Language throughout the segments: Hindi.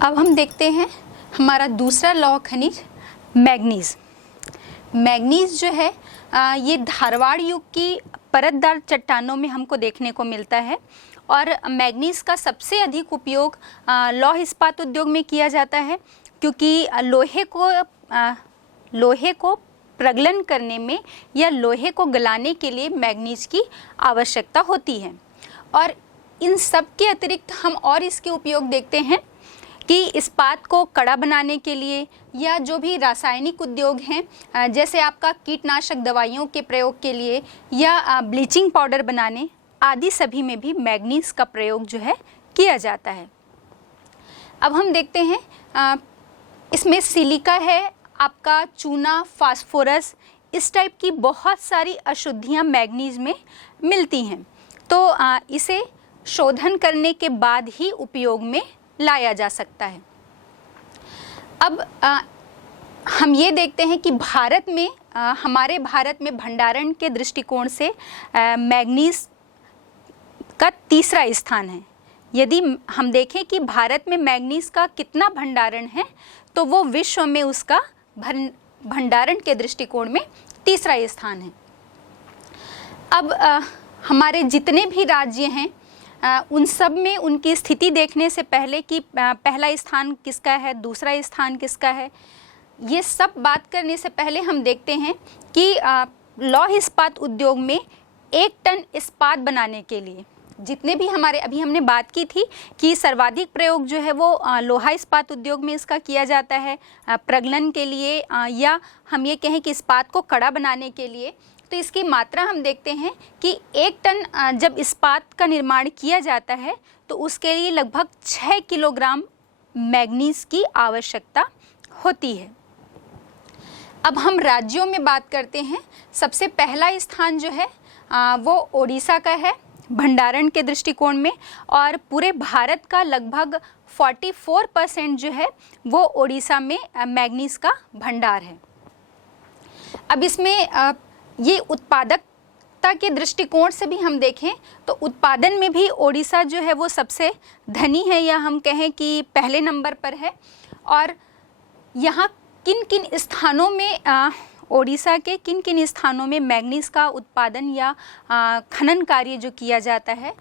अब हम देखते हैं हमारा दूसरा लौह खनिज मैग्नीज। मैग्नीज जो है ये धारवाड़ युग की परतदार चट्टानों में हमको देखने को मिलता है और मैग्नीज का सबसे अधिक उपयोग लौह इस्पात उद्योग में किया जाता है, क्योंकि लोहे को प्रगलन करने में या लोहे को गलाने के लिए मैग्नीज की आवश्यकता होती है। और इन सब के अतिरिक्त हम और इसके उपयोग देखते हैं कि इस्पात को कड़ा बनाने के लिए या जो भी रासायनिक उद्योग हैं जैसे आपका कीटनाशक दवाइयों के प्रयोग के लिए या ब्लीचिंग पाउडर बनाने आदि सभी में भी मैग्नीज का प्रयोग जो है किया जाता है। अब हम देखते हैं इसमें सिलिका है, आपका चूना, फास्फोरस, इस टाइप की बहुत सारी अशुद्धियां मैग्नीज में मिलती हैं, तो इसे शोधन करने के बाद ही उपयोग में लाया जा सकता है। अब हम ये देखते हैं कि भारत में हमारे भारत में भंडारण के दृष्टिकोण से मैग्नीज का तीसरा स्थान है। यदि हम देखें कि भारत में मैग्नीज का कितना भंडारण है तो वो विश्व में उसका भंडारण के दृष्टिकोण में तीसरा स्थान है। अब हमारे जितने भी राज्य हैं उन सब में उनकी स्थिति देखने से पहले कि पहला स्थान किसका है, दूसरा स्थान किसका है, ये सब बात करने से पहले हम देखते हैं कि लौह इस्पात उद्योग में 1 टन इस्पात बनाने के लिए जितने भी हमारे अभी हमने बात की थी कि सर्वाधिक प्रयोग जो है वो लोहा इस्पात उद्योग में इसका किया जाता है प्रगलन के लिए या हम ये कहें कि इस्पात को कड़ा बनाने के लिए। तो इसकी मात्रा हम देखते हैं कि 1 टन जब इस्पात का निर्माण किया जाता है तो उसके लिए लगभग 6 किलोग्राम मैग्नीज की आवश्यकता होती है। अब हम राज्यों में बात करते हैं। सबसे पहला स्थान जो है वो ओडिशा का है भंडारण के दृष्टिकोण में, और पूरे भारत का लगभग 44% जो है वो ओडिशा में मैग्नीज का भंडार है। अब इसमें ये उत्पादकता के दृष्टिकोण से भी हम देखें तो उत्पादन में भी ओडिशा जो है वो सबसे धनी है, या हम कहें कि पहले नंबर पर है। और यहाँ किन किन स्थानों में ओडिशा के किन किन स्थानों में मैग्नीज का उत्पादन या खनन कार्य जो किया जाता है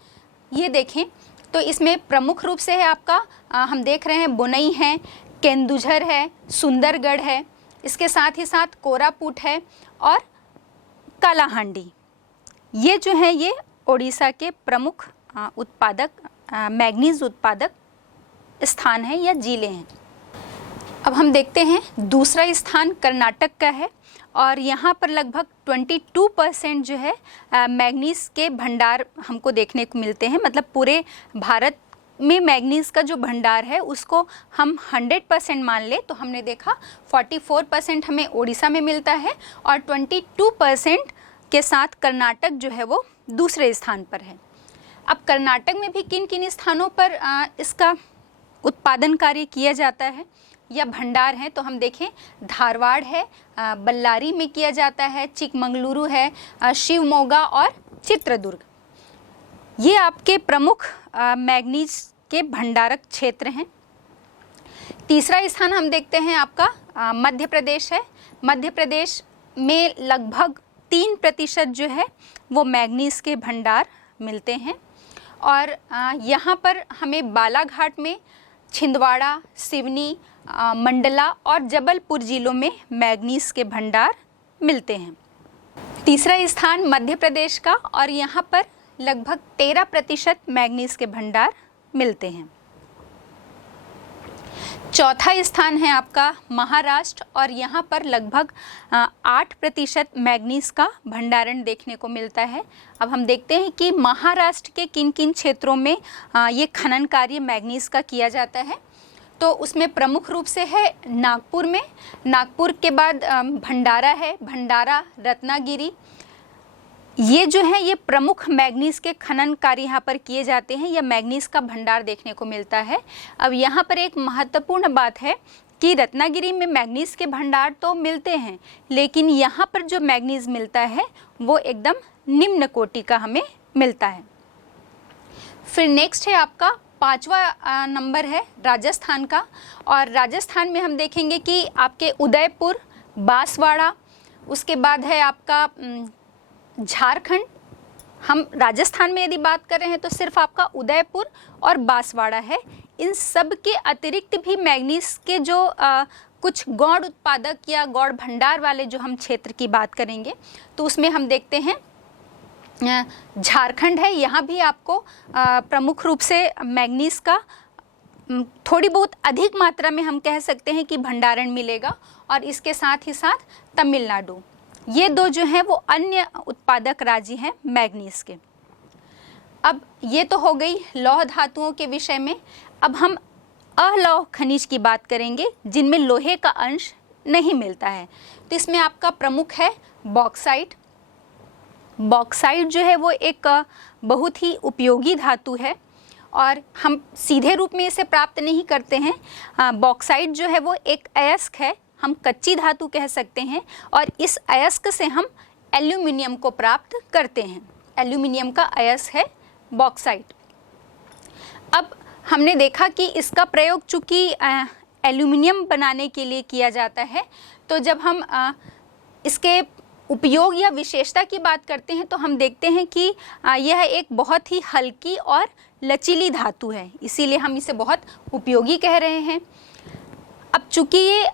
ये देखें तो इसमें प्रमुख रूप से है आपका हम देख रहे हैं बोनई है, केंदुझर है, सुंदरगढ़ है, इसके साथ ही साथ कोरापुट है और कालाहांडी। ये जो है ये ओडिशा के प्रमुख मैग्नीज उत्पादक स्थान है या जिले हैं। अब हम देखते हैं दूसरा स्थान कर्नाटक का है और यहाँ पर लगभग 22% जो है मैग्नीज के भंडार हमको देखने को मिलते हैं। मतलब पूरे भारत में मैग्नीज का जो भंडार है उसको हम 100% मान ले तो हमने देखा 44% हमें ओडिशा में मिलता है और 22% के साथ कर्नाटक जो है वो दूसरे स्थान पर है। अब कर्नाटक में भी किन किन स्थानों पर इसका उत्पादन कार्य किया जाता है या भंडार है तो हम देखें धारवाड़ है, बल्लारी में किया जाता है, चिकमंगलुरु है, शिवमोगा और चित्रदुर्ग। ये आपके प्रमुख मैग्नीज के भंडारक क्षेत्र हैं। तीसरा स्थान हम देखते हैं आपका मध्य प्रदेश है। मध्य प्रदेश में लगभग 3% जो है वो मैग्नीज के भंडार मिलते हैं और यहाँ पर हमें बालाघाट में, छिंदवाड़ा, सिवनी, मंडला और जबलपुर जिलों में मैग्नीज के भंडार मिलते हैं। तीसरा स्थान मध्य प्रदेश का और यहाँ पर लगभग 13% मैग्नीज के भंडार मिलते हैं। चौथा स्थान है आपका महाराष्ट्र और यहाँ पर लगभग 8% मैग्नीज का भंडारण देखने को मिलता है। अब हम देखते हैं कि महाराष्ट्र के किन किन क्षेत्रों में ये खनन कार्य मैग्नीज का किया जाता है। तो उसमें प्रमुख रूप से है नागपुर में, नागपुर के बाद भंडारा है, भंडारा, रत्नागिरी। ये जो है ये प्रमुख मैग्नीज के खनन कार्य यहाँ पर किए जाते हैं या मैग्नीज का भंडार देखने को मिलता है। अब यहाँ पर एक महत्वपूर्ण बात है कि रत्नागिरी में मैग्नीज के भंडार तो मिलते हैं लेकिन यहाँ पर जो मैग्नीज मिलता है वो एकदम निम्न कोटि का हमें मिलता है। फिर नेक्स्ट है आपका पांचवा नंबर है राजस्थान का, और राजस्थान में हम देखेंगे कि आपके उदयपुर, बांसवाड़ा, उसके बाद है आपका झारखंड। हम राजस्थान में यदि बात कर रहे हैं तो सिर्फ आपका उदयपुर और बांसवाड़ा है। इन सब के अतिरिक्त भी मैग्नीज के जो कुछ गौड़ उत्पादक या गौड़ भंडार वाले जो हम क्षेत्र की बात करेंगे तो उसमें हम देखते हैं झारखंड है। यहाँ भी आपको प्रमुख रूप से मैग्नीज का थोड़ी बहुत अधिक मात्रा में हम कह सकते हैं कि भंडारण मिलेगा, और इसके साथ ही साथ तमिलनाडु। ये दो जो हैं वो अन्य उत्पादक राज्य हैं मैग्नीज के। अब ये तो हो गई लौह धातुओं के विषय में। अब हम अलौह खनिज की बात करेंगे जिनमें लोहे का अंश नहीं मिलता है। तो इसमें आपका प्रमुख है बॉक्साइट। बॉक्साइट जो है वो एक बहुत ही उपयोगी धातु है और हम सीधे रूप में इसे प्राप्त नहीं करते हैं। बॉक्साइट जो है वो एक अयस्क है, हम कच्ची धातु कह सकते हैं, और इस अयस्क से हम एल्यूमिनियम को प्राप्त करते हैं। एल्यूमिनियम का अयस्क है बॉक्साइट। अब हमने देखा कि इसका प्रयोग चूँकि एल्यूमिनियम बनाने के लिए किया जाता है, तो जब हम इसके उपयोग या विशेषता की बात करते हैं तो हम देखते हैं कि यह एक बहुत ही हल्की और लचीली धातु है, इसीलिए हम इसे बहुत उपयोगी कह रहे हैं। अब चूँकि ये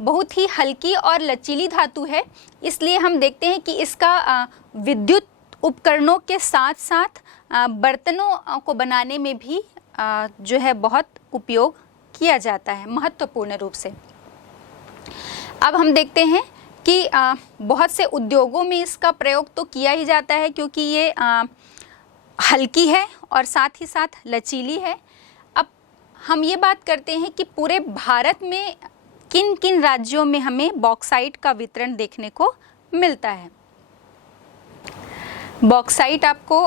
बहुत ही हल्की और लचीली धातु है, इसलिए हम देखते हैं कि इसका विद्युत उपकरणों के साथ साथ बर्तनों को बनाने में भी जो है बहुत उपयोग किया जाता है महत्वपूर्ण रूप से। अब हम देखते हैं कि बहुत से उद्योगों में इसका प्रयोग तो किया ही जाता है, क्योंकि ये हल्की है और साथ ही साथ लचीली है। अब हम ये बात करते हैं कि पूरे भारत में किन किन राज्यों में हमें बॉक्साइट का वितरण देखने को मिलता है। बॉक्साइट आपको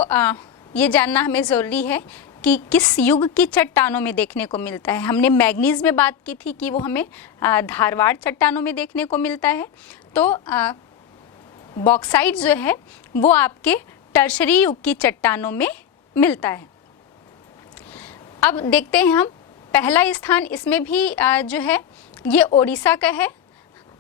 ये जानना हमें ज़रूरी है कि किस युग की चट्टानों में देखने को मिलता है। हमने मैग्नीज में बात की थी कि वो हमें धारवाड़ चट्टानों में देखने को मिलता है, तो बॉक्साइट जो है वो आपके टर्शरी युग की चट्टानों में मिलता है। अब देखते हैं हम पहला स्थान, इसमें भी जो है ये ओडिशा का है।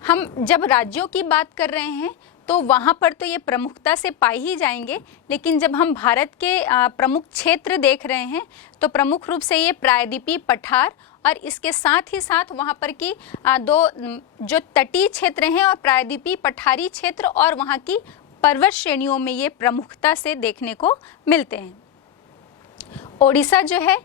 हम जब राज्यों की बात कर रहे हैं तो वहाँ पर तो ये प्रमुखता से पाए ही जाएंगे, लेकिन जब हम भारत के प्रमुख क्षेत्र देख रहे हैं तो प्रमुख रूप से ये प्रायद्वीपीय पठार और इसके साथ ही साथ वहाँ पर की दो जो तटीय क्षेत्र हैं और प्रायद्वीपीय पठारी क्षेत्र और वहाँ की पर्वत श्रेणियों में ये प्रमुखता से देखने को मिलते हैं। ओडिशा जो है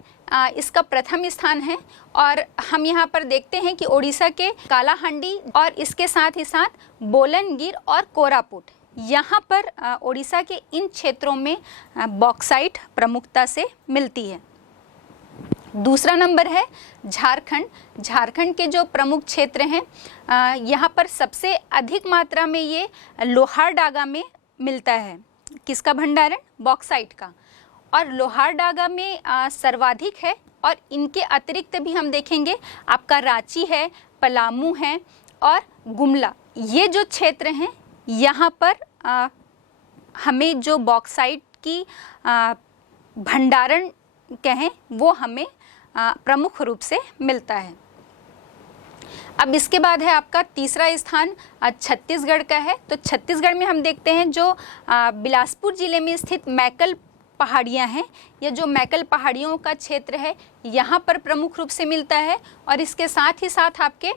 इसका प्रथम स्थान है, और हम यहाँ पर देखते हैं कि ओडिशा के कालाहांडी और इसके साथ ही साथ बोलनगिर और कोरापुट, यहाँ पर ओडिशा के इन क्षेत्रों में बॉक्साइट प्रमुखता से मिलती है। दूसरा नंबर है झारखंड। झारखंड के जो प्रमुख क्षेत्र हैं यहाँ पर सबसे अधिक मात्रा में ये लोहारडागा में मिलता है। किसका भंडारण? बॉक्साइट का। और लोहारडागा में सर्वाधिक है, और इनके अतिरिक्त भी हम देखेंगे आपका रांची है, पलामू है और गुमला। ये जो क्षेत्र हैं यहाँ पर हमें जो बॉक्साइट की भंडारण कहें वो हमें प्रमुख रूप से मिलता है। अब इसके बाद है आपका तीसरा स्थान छत्तीसगढ़ का है। तो छत्तीसगढ़ में हम देखते हैं जो बिलासपुर जिले में स्थित मैकल पहाड़ियाँ हैं, ये जो मैकल पहाड़ियों का क्षेत्र है यहाँ पर प्रमुख रूप से मिलता है। और इसके साथ ही साथ आपके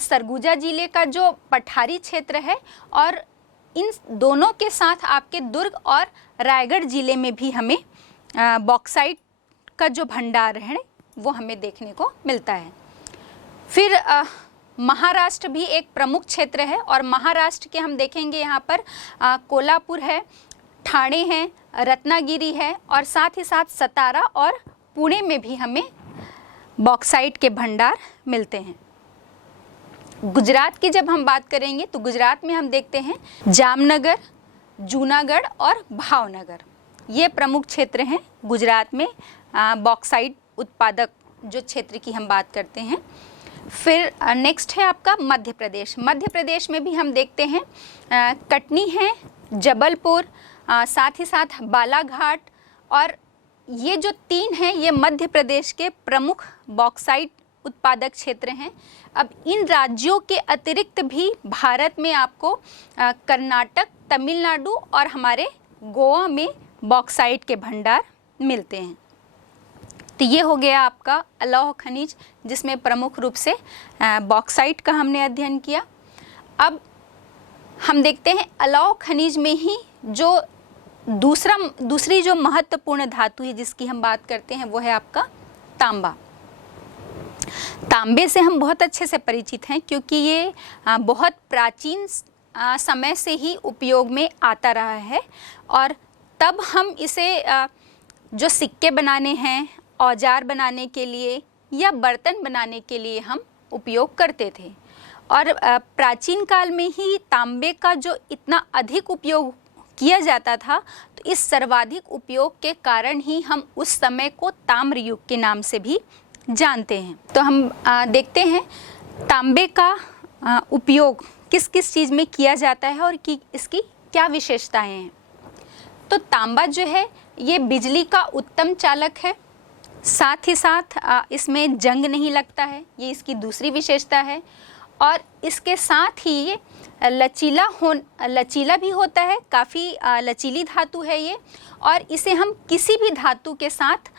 सरगुजा जिले का जो पठारी क्षेत्र है, और इन दोनों के साथ आपके दुर्ग और रायगढ़ जिले में भी हमें बॉक्साइट का जो भंडार है वो हमें देखने को मिलता है। फिर महाराष्ट्र भी एक प्रमुख क्षेत्र है, और महाराष्ट्र के हम देखेंगे यहाँ पर कोल्हापुर है, ठाणे है, रत्नागिरी है, और साथ ही साथ सतारा और पुणे में भी हमें बॉक्साइट के भंडार मिलते हैं। गुजरात की जब हम बात करेंगे तो गुजरात में हम देखते हैं जामनगर, जूनागढ़ और भावनगर, ये प्रमुख क्षेत्र हैं गुजरात में बॉक्साइट उत्पादक जो क्षेत्र की हम बात करते हैं। फिर नेक्स्ट है आपका मध्य प्रदेश। मध्य प्रदेश में भी हम देखते हैं कटनी है, जबलपुर, साथ ही साथ बालाघाट, और ये जो 3 हैं ये मध्य प्रदेश के प्रमुख बॉक्साइट उत्पादक क्षेत्र हैं। अब इन राज्यों के अतिरिक्त भी भारत में आपको कर्नाटक, तमिलनाडु और हमारे गोवा में बॉक्साइट के भंडार मिलते हैं। तो ये हो गया आपका अलौह खनिज, जिसमें प्रमुख रूप से बॉक्साइट का हमने अध्ययन किया। अब हम देखते हैं अलौह खनिज में ही जो दूसरी जो महत्वपूर्ण धातु है जिसकी हम बात करते हैं वो है आपका तांबा। तांबे से हम बहुत अच्छे से परिचित हैं क्योंकि ये बहुत प्राचीन समय से ही उपयोग में आता रहा है और तब हम इसे जो सिक्के बनाने हैं, औजार बनाने के लिए या बर्तन बनाने के लिए हम उपयोग करते थे। और प्राचीन काल में ही तांबे का जो इतना अधिक उपयोग किया जाता था, तो इस सर्वाधिक उपयोग के कारण ही हम उस समय को ताम्र युग के नाम से भी जानते हैं। तो हम देखते हैं तांबे का उपयोग किस किस चीज़ में किया जाता है और इसकी क्या विशेषताएं हैं। तो तांबा जो है ये बिजली का उत्तम चालक है, साथ ही साथ इसमें जंग नहीं लगता है, ये इसकी दूसरी विशेषता है। और इसके साथ ही ये लचीला भी होता है, काफ़ी लचीली धातु है ये, और इसे हम किसी भी धातु के साथ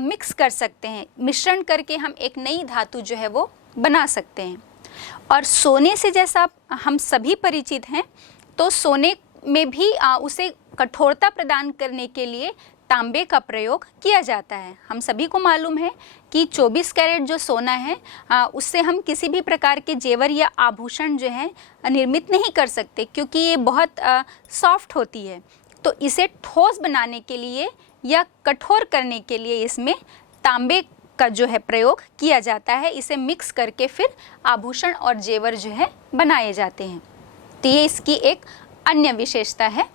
मिक्स कर सकते हैं, मिश्रण करके हम एक नई धातु जो है वो बना सकते हैं। और सोने से जैसा हम सभी परिचित हैं, तो सोने में भी उसे कठोरता प्रदान करने के लिए तांबे का प्रयोग किया जाता है। हम सभी को मालूम है कि 24 कैरेट जो सोना है उससे हम किसी भी प्रकार के जेवर या आभूषण जो है निर्मित नहीं कर सकते, क्योंकि ये बहुत सॉफ्ट होती है। तो इसे ठोस बनाने के लिए या कठोर करने के लिए इसमें तांबे का जो है प्रयोग किया जाता है। इसे मिक्स करके फिर आभूषण और जेवर जो है बनाए जाते हैं। तो ये इसकी एक अन्य विशेषता है।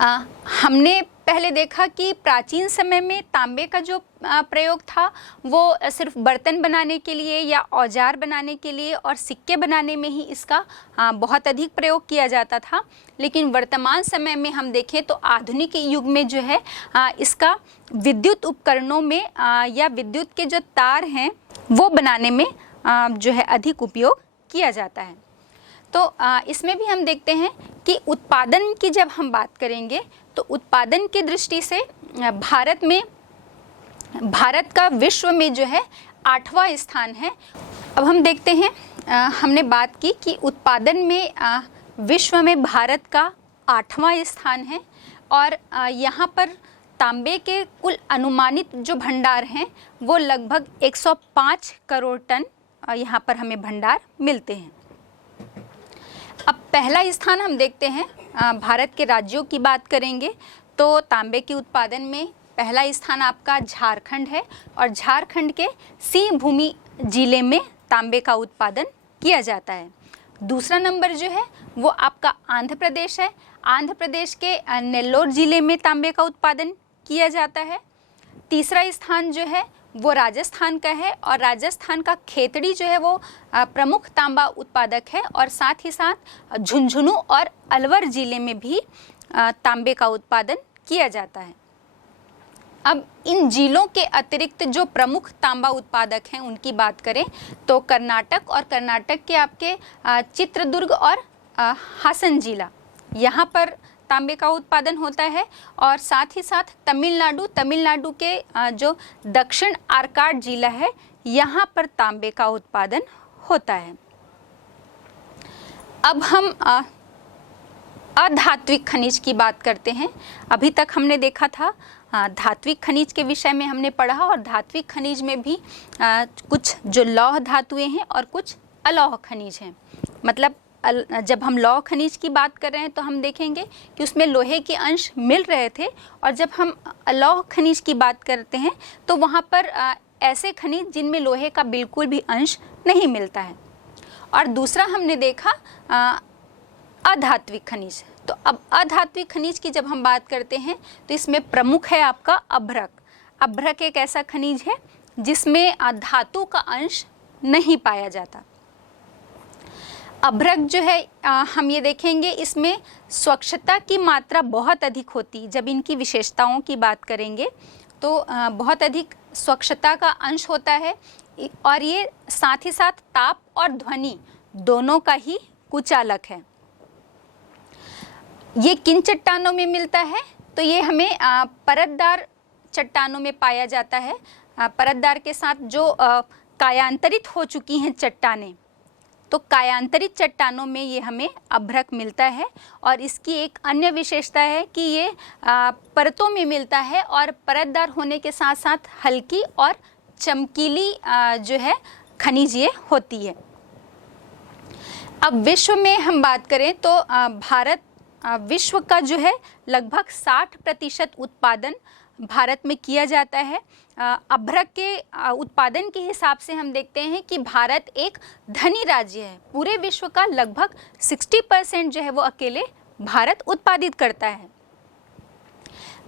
हमने पहले देखा कि प्राचीन समय में तांबे का जो प्रयोग था वो सिर्फ बर्तन बनाने के लिए या औजार बनाने के लिए और सिक्के बनाने में ही इसका बहुत अधिक प्रयोग किया जाता था। लेकिन वर्तमान समय में हम देखें तो आधुनिक युग में जो है इसका विद्युत उपकरणों में या विद्युत के जो तार हैं वो बनाने में जो है अधिक उपयोग किया जाता है। तो इसमें भी हम देखते हैं कि उत्पादन की जब हम बात करेंगे तो उत्पादन की दृष्टि से भारत का विश्व में जो है 8वां स्थान है। अब हम देखते हैं, हमने बात की कि उत्पादन में विश्व में भारत का 8वां स्थान है और यहाँ पर तांबे के कुल अनुमानित जो भंडार हैं वो लगभग 105 करोड़ टन यहाँ पर हमें भंडार मिलते हैं। अब पहला स्थान हम देखते हैं, भारत के राज्यों की बात करेंगे तो तांबे के उत्पादन में पहला स्थान आपका झारखंड है और झारखंड के सिंहभूमि जिले में तांबे का उत्पादन किया जाता है। दूसरा नंबर जो है वो आपका आंध्र प्रदेश है। आंध्र प्रदेश के नेल्लोर जिले में तांबे का उत्पादन किया जाता है। तीसरा स्थान जो है वो राजस्थान का है और राजस्थान का खेतड़ी जो है वो प्रमुख तांबा उत्पादक है और साथ ही साथ झुंझुनू और अलवर जिले में भी तांबे का उत्पादन किया जाता है। अब इन जिलों के अतिरिक्त जो प्रमुख तांबा उत्पादक हैं उनकी बात करें तो कर्नाटक और कर्नाटक के आपके चित्रदुर्ग और हासन जिला, यहाँ पर तांबे का उत्पादन होता है और साथ ही साथ तमिलनाडु के जो दक्षिण आर्काड जिला है यहाँ पर तांबे का उत्पादन होता है। अब हम अधात्विक खनिज की बात करते हैं। अभी तक हमने देखा था धात्विक खनिज के विषय में हमने पढ़ा और धात्विक खनिज में भी कुछ जो लौह धातुएं हैं और कुछ अलौह खनिज हैं। मतलब जब हम लौह खनिज की बात कर रहे हैं तो हम देखेंगे कि उसमें लोहे के अंश मिल रहे थे और जब हम अलौह खनिज की बात करते हैं तो वहाँ पर ऐसे खनिज जिनमें लोहे का बिल्कुल भी अंश नहीं मिलता है। और दूसरा हमने देखा अधात्विक खनिज। तो अब अधात्विक खनिज की जब हम बात करते हैं तो इसमें प्रमुख है आपका अभ्रक। अभ्रक एक ऐसा खनिज है जिसमें धातु का अंश नहीं पाया जाता। अभ्रक जो है हम ये देखेंगे इसमें स्वच्छता की मात्रा बहुत अधिक होती। जब इनकी विशेषताओं की बात करेंगे तो बहुत अधिक स्वच्छता का अंश होता है और ये साथ ही साथ ताप और ध्वनि दोनों का ही कुचालक है। ये किन चट्टानों में मिलता है? तो ये हमें परतदार चट्टानों में पाया जाता है। परतदार के साथ जो कायांतरित हो चुकी हैं चट्टानें, तो कायांतरित चट्टानों में ये हमें अभ्रक मिलता है। और इसकी एक अन्य विशेषता है कि ये परतों में मिलता है और परतदार होने के साथ साथ हल्की और चमकीली जो है खनिज ये होती है। अब विश्व में हम बात करें तो भारत विश्व का जो है लगभग 60% उत्पादन भारत में किया जाता है। अभ्रक के उत्पादन के हिसाब से हम देखते हैं कि भारत एक धनी राज्य है। पूरे विश्व का लगभग 60% जो है वो अकेले भारत उत्पादित करता है।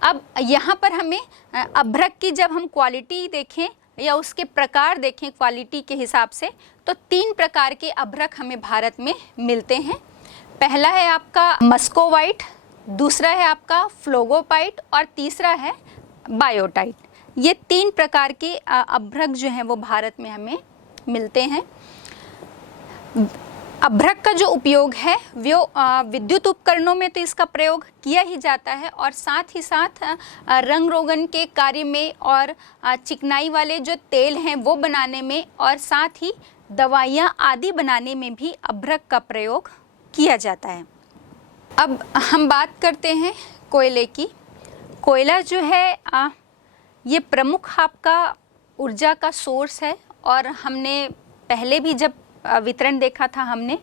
अब यहाँ पर हमें अभ्रक की जब हम क्वालिटी देखें या उसके प्रकार देखें क्वालिटी के हिसाब से, तो 3 प्रकार के अभ्रक हमें भारत में मिलते हैं। पहला है आपका मस्कोवाइट, दूसरा है आपका फ्लोगोपाइट और तीसरा है बायोटाइट। ये 3 प्रकार के अभ्रक जो हैं वो भारत में हमें मिलते हैं। अभ्रक का जो उपयोग है वो विद्युत उपकरणों में तो इसका प्रयोग किया ही जाता है और साथ ही साथ रंग रोगन के कार्य में और चिकनाई वाले जो तेल हैं वो बनाने में और साथ ही दवाइयाँ आदि बनाने में भी अभ्रक का प्रयोग किया जाता है। अब हम बात करते हैं कोयले की। कोयला जो है ये प्रमुख आपका ऊर्जा का सोर्स है और हमने पहले भी जब वितरण देखा था हमने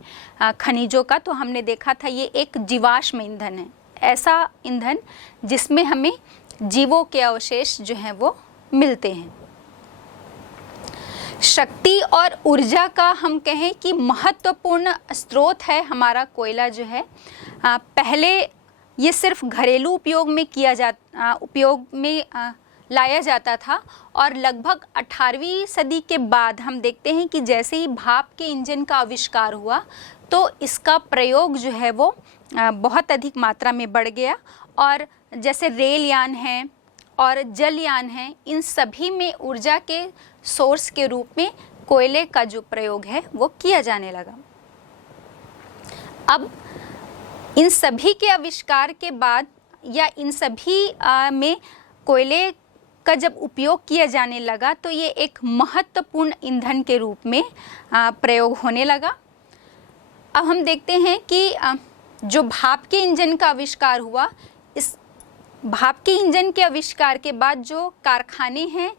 खनिजों का, तो हमने देखा था ये एक जीवाश्म ईंधन है, ऐसा ईंधन जिसमें हमें जीवों के अवशेष जो हैं वो मिलते हैं। शक्ति और ऊर्जा का हम कहें कि महत्वपूर्ण स्रोत है हमारा कोयला जो है। पहले ये सिर्फ घरेलू उपयोग में लाया जाता था और लगभग 18वीं सदी के बाद हम देखते हैं कि जैसे ही भाप के इंजन का आविष्कार हुआ तो इसका प्रयोग जो है वो बहुत अधिक मात्रा में बढ़ गया और जैसे रेल यान हैं और जलयान हैं, इन सभी में ऊर्जा के सोर्स के रूप में कोयले का जो प्रयोग है वो किया जाने लगा। अब इन सभी के आविष्कार के बाद या इन सभी में कोयले का जब उपयोग किया जाने लगा तो ये एक महत्वपूर्ण ईंधन के रूप में प्रयोग होने लगा। अब हम देखते हैं कि जो भाप के इंजन का आविष्कार हुआ, इस भाप के इंजन के आविष्कार के बाद जो कारखाने हैं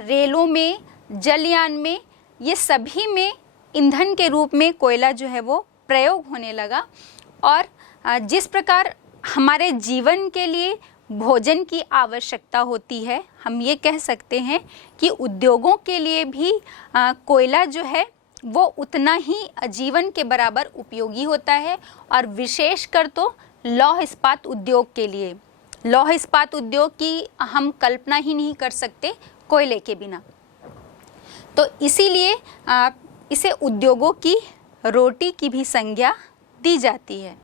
रेलों में, जलयान में, ये सभी में ईंधन के रूप में कोयला जो है वो प्रयोग होने लगा। और जिस प्रकार हमारे जीवन के लिए भोजन की आवश्यकता होती है, हम ये कह सकते हैं कि उद्योगों के लिए भी कोयला जो है वो उतना ही जीवन के बराबर उपयोगी होता है। और विशेषकर तो लौह इस्पात उद्योग के लिए, लौह इस्पात उद्योग की हम कल्पना ही नहीं कर सकते कोयले के बिना। तो इसीलिए इसे उद्योगों की रोटी की भी संज्ञा दी जाती है।